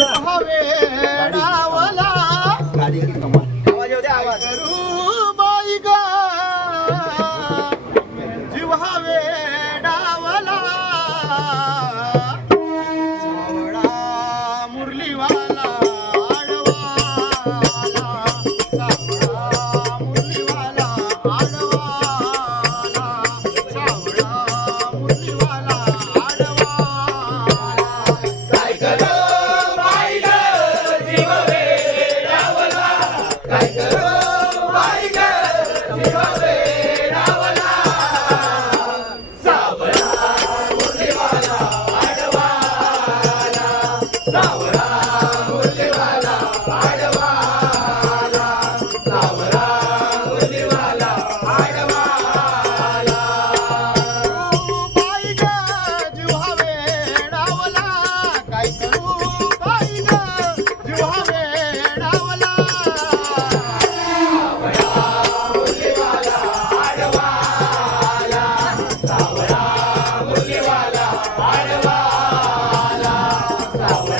हवे डावला गाडी की कमाल आवाज येऊ दे आवाज. करू बाई ग जीव हवे डावला सावळा मुरलीवाला आडवाला सावळा मुरलीवाला आडवाला सावळा मुरलीवाला आडवाला काय करू बाई ग जीव वेडावला. काय करू बाई ग जीव वेडावला. सावळा मुरलीवाला आडवाला. सावळा मुरलीवाला आडवाला. सावळा मुरलीवाला आडवाला. बाई ग जीव हवे डावला काय करू बाई ग जीव हवे डावला सावळा मुरलीवाला आडवाला. सावळा